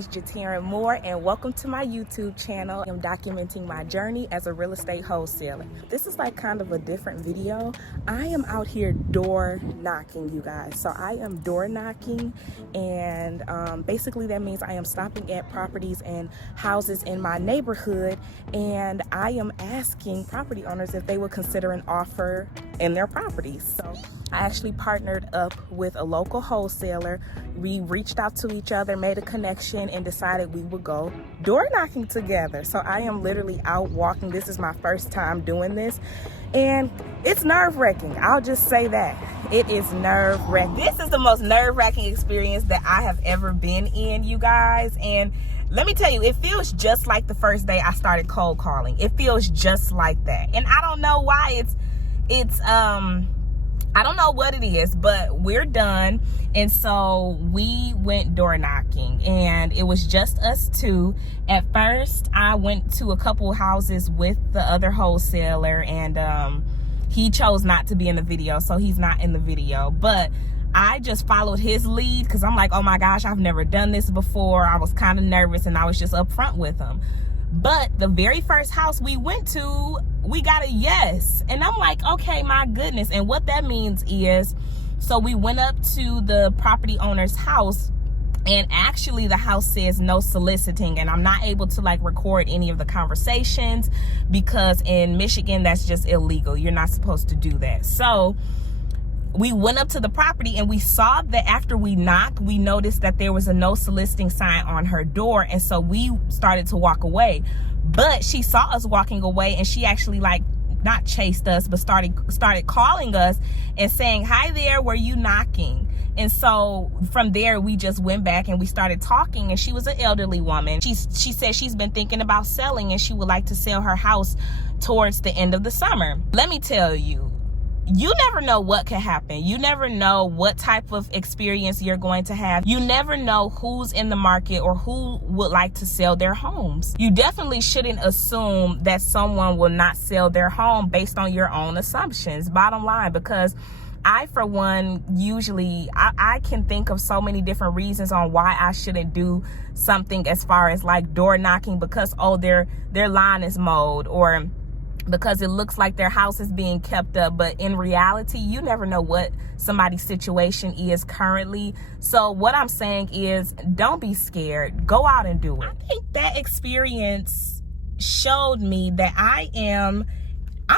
is Jatera Moore, and welcome to my YouTube channel. I'm documenting my journey as a real estate wholesaler. This is like kind of a different video. I am out here door knocking, you guys. So I am door knocking, and basically that means I am stopping at properties and houses in my neighborhood, and I am asking property owners if they would consider an offer in their properties. So I actually partnered up with a local wholesaler. We reached out to each other, made a connection, and decided we would go door knocking together. So I am literally out walking. This is my first time doing this, and it's nerve-wracking. I'll just say that. It is nerve-wracking. This is the most nerve-wracking experience that I have ever been in, you guys. And let me tell you, it feels just like the first day I started cold calling. It feels just like that. And I don't know why I don't know what it is, but we're done. And so we went door knocking, and it was just us two. At first, I went to a couple houses with the other wholesaler, and he chose not to be in the video, so he's not in the video. But I just followed his lead because I'm like, oh my gosh, I've never done this before. I was kind of nervous, and I was just upfront with him. But the very first house we went to, we got a yes. And I'm like, okay, my goodness. And what that means is, so we went up to the property owner's house, and actually the house says no soliciting, and I'm not able to like record any of the conversations because in Michigan, that's just illegal. You're not supposed to do that. So we went up to the property, and we saw that after we knocked, we noticed that there was a no soliciting sign on her door. And so we started to walk away, but she saw us walking away, and she actually like not chased us, but started calling us and saying, hi there, were you knocking? And so from there, we just went back and we started talking, and she was an elderly woman. She said she's been thinking about selling, and she would like to sell her house towards the end of the summer. Let me tell you, you never know what could happen. You never know what type of experience you're going to have. You never know who's in the market or who would like to sell their homes. You definitely shouldn't assume that someone will not sell their home based on your own assumptions, bottom line, because I, for one, usually I can think of so many different reasons on why I shouldn't do something as far as like door knocking, because, oh, their lawn is mowed, or because it looks like their house is being kept up. But in reality, you never know what somebody's situation is currently. So what I'm saying is, don't be scared. Go out and do it. I think that experience showed me that I'm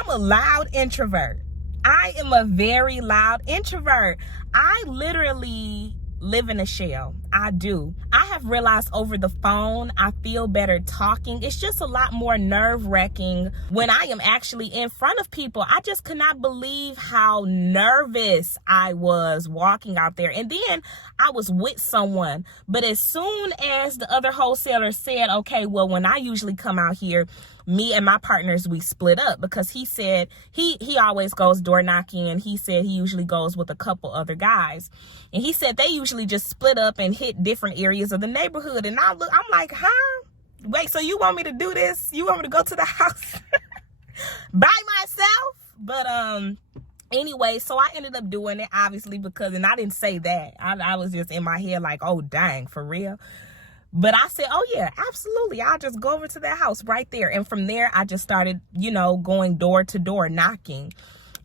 a loud introvert. I am a very loud introvert. I literally live in a shell. I do. I have realized over the phone, I feel better talking. It's just a lot more nerve-wracking when I am actually in front of people. I just could not believe how nervous I was walking out there. And then I was with someone. But as soon as the other wholesaler said, okay, well, when I usually come out here, me and my partners, we split up, because he said he always goes door knocking, and he said he usually goes with a couple other guys. And he said they usually just split up and hit different areas of the neighborhood. And I'm like, huh? Wait, so you want me to do this? You want me to go to the house by myself? But anyway, so I ended up doing it, obviously, because, and I didn't say that. I was just in my head like, oh, dang, for real? But I said, oh yeah, absolutely. I'll just go over to that house right there. And from there, I just started, going door to door knocking.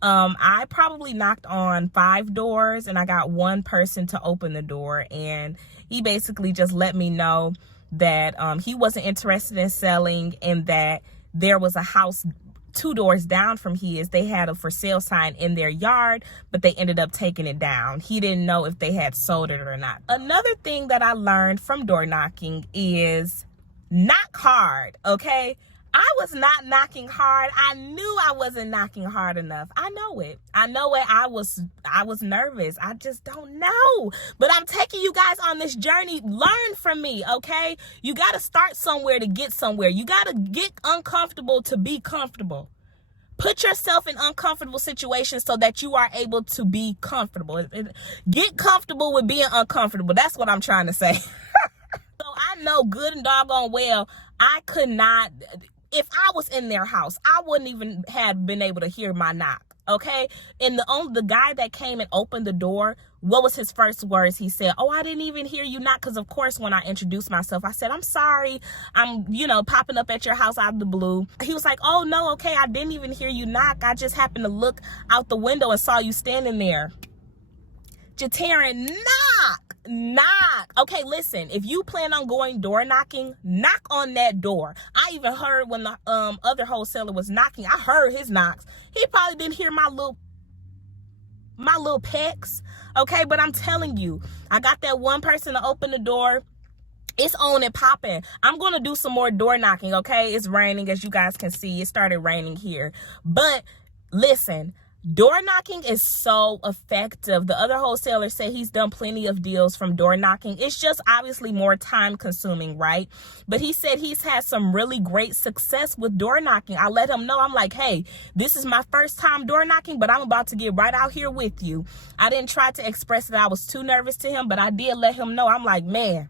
I probably knocked on 5 doors, and I got one person to open the door. And he basically just let me know that he wasn't interested in selling, and that there was a house 2 doors down from his. They had a for sale sign in their yard, but they ended up taking it down. He didn't know if they had sold it or not. Another thing that I learned from door knocking is knock hard, okay? I was not knocking hard. I knew I wasn't knocking hard enough. I know it. I was nervous. I just don't know. But I'm taking you guys on this journey. Learn from me, okay? You got to start somewhere to get somewhere. You got to get uncomfortable to be comfortable. Put yourself in uncomfortable situations so that you are able to be comfortable. Get comfortable with being uncomfortable. That's what I'm trying to say. So I know good and doggone well I could not. If I was in their house, I wouldn't even have been able to hear my knock. okay? And the guy that came and opened the door, what was his first words? He said, oh, I didn't even hear you knock. Because of course, when I introduced myself, I said, I'm sorry, I'm, popping up at your house out of the blue. He was like, oh no, okay, I didn't even hear you knock. I just happened to look out the window and saw you standing there. Jatarin, knock. Okay, listen, if you plan on going door knocking, knock on that door. I even heard when the other wholesaler was knocking, I heard his knocks. He probably didn't hear my little pecks, okay? But I'm telling you, I got that one person to open the door. It's on and popping. I'm going to do some more door knocking, okay? It's raining, as you guys can see. It started raining here. But listen, door knocking is so effective. The other wholesaler said he's done plenty of deals from door knocking. It's just obviously more time consuming, right? But he said he's had some really great success with door knocking. I let him know. I'm like, hey, this is my first time door knocking, but I'm about to get right out here with you. I didn't try to express that I was too nervous to him, but I did let him know. I'm like, man,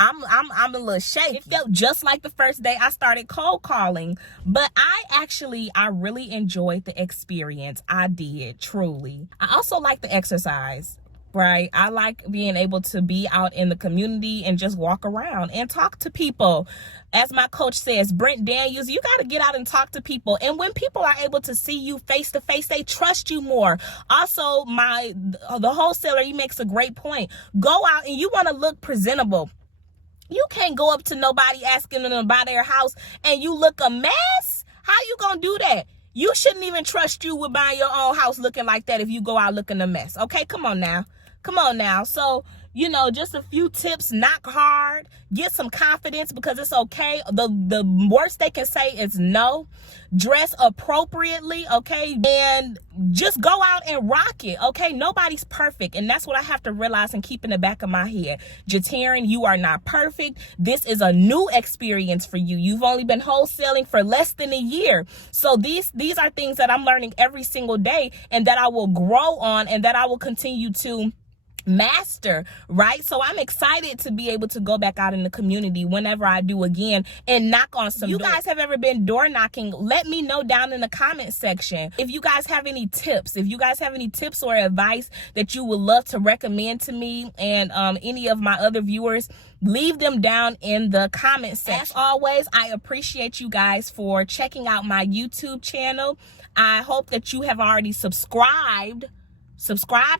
I'm a little shaky. It felt just like the first day I started cold calling, but I really enjoyed the experience. I did, truly. I also like the exercise, right? I like being able to be out in the community and just walk around and talk to people. As my coach says, Brent Daniels, you got to get out and talk to people. And when people are able to see you face to face, they trust you more. Also, the wholesaler, he makes a great point. Go out and you want to look presentable. You can't go up to nobody asking them to buy their house and you look a mess. How you gonna do that? You shouldn't even trust you with buying your own house looking like that if you go out looking a mess. Okay, come on now. So, just a few tips. Knock hard. Get some confidence because it's okay. The worst they can say is no. Dress appropriately, okay? And just go out and rock it, okay? Nobody's perfect. And that's what I have to realize and keep in the back of my head. Jatarin, you are not perfect. This is a new experience for you. You've only been wholesaling for less than a year. So these are things that I'm learning every single day and that I will grow on and that I will continue to master, right? So I'm excited to be able to go back out in the community whenever I do again and knock on some doors. You guys have ever been door knocking? Let me know down in the comment section. If you guys have any tips, or advice that you would love to recommend to me and any of my other viewers, leave them down in the comment section. As always, I appreciate you guys for checking out my YouTube channel. I hope that you have already subscribed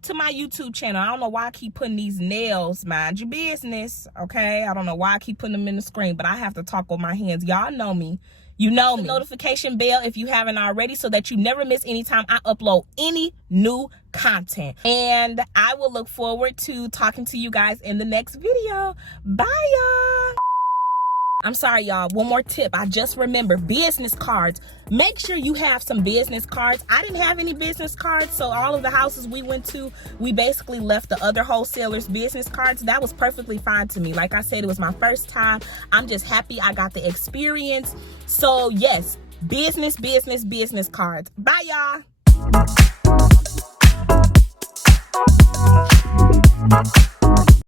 to my YouTube channel. I don't know why I keep putting these nails. Mind your business, okay? I don't know why I keep putting them in the screen, but I have to talk with my hands. Y'all know me. You know me. The notification bell if you haven't already so that you never miss any time I upload any new content. And I will look forward to talking to you guys in the next video. Bye, y'all. I'm sorry, y'all. One more tip. I just remembered business cards. Make sure you have some business cards. I didn't have any business cards, so all of the houses we went to, we basically left the other wholesalers' business cards. That was perfectly fine to me. Like I said, it was my first time. I'm just happy I got the experience. So, yes, business cards. Bye, y'all.